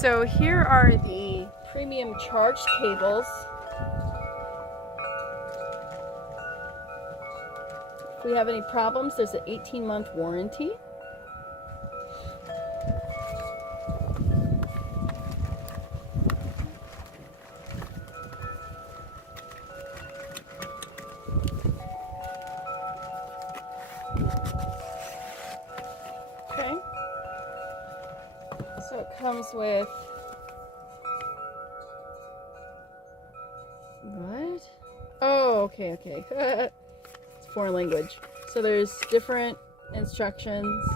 So here are the premium charged cables. If we have any problems, there's an 18-month warranty. Okay. So it comes with what? Oh, okay. It's foreign language. So there's different instructions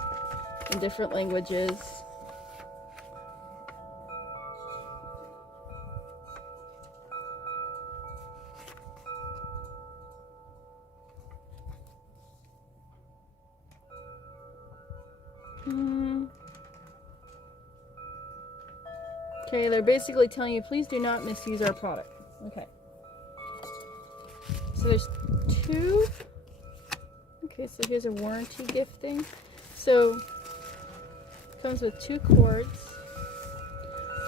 in different languages. Okay, they're basically telling you, please do not misuse our product. Okay. So there's two. Okay, so here's a warranty gift thing. So it comes with 2 cords.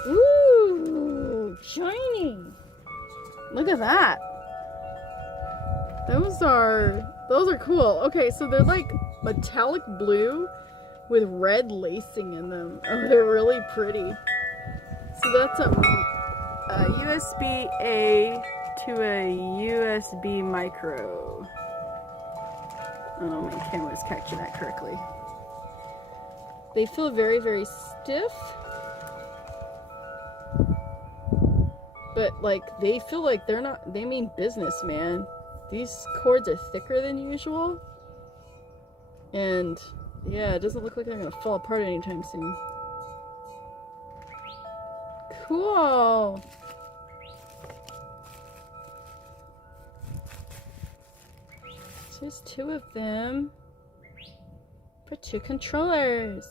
Ooh, shiny. Look at that. Those are cool. Okay, so they're like metallic blue with red lacing in them. Oh, they're really pretty. So that's a USB-A to a USB micro. I don't know if my camera's capturing that correctly. They feel very, very stiff. But like, they feel like they mean business, man. These cords are thicker than usual. And yeah, it doesn't look like they're gonna fall apart anytime soon. Cool. So there's 2 of them for 2 controllers.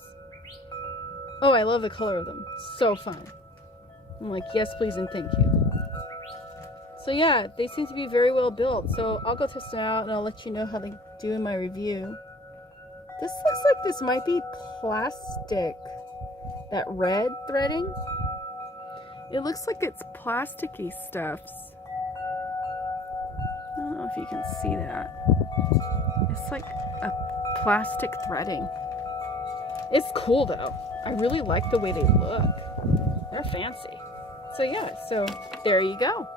Oh, I love the color of them. So fun. I'm like, yes, please, and thank you. So yeah, they seem to be very well built. So I'll go test them out and I'll let you know how they do in my review. This looks like this might be plastic. That red threading. It looks like it's plasticky stuffs. I don't know if you can see that. It's like a plastic threading. It's cool though. I really like the way they look. They're fancy. So yeah, so there you go.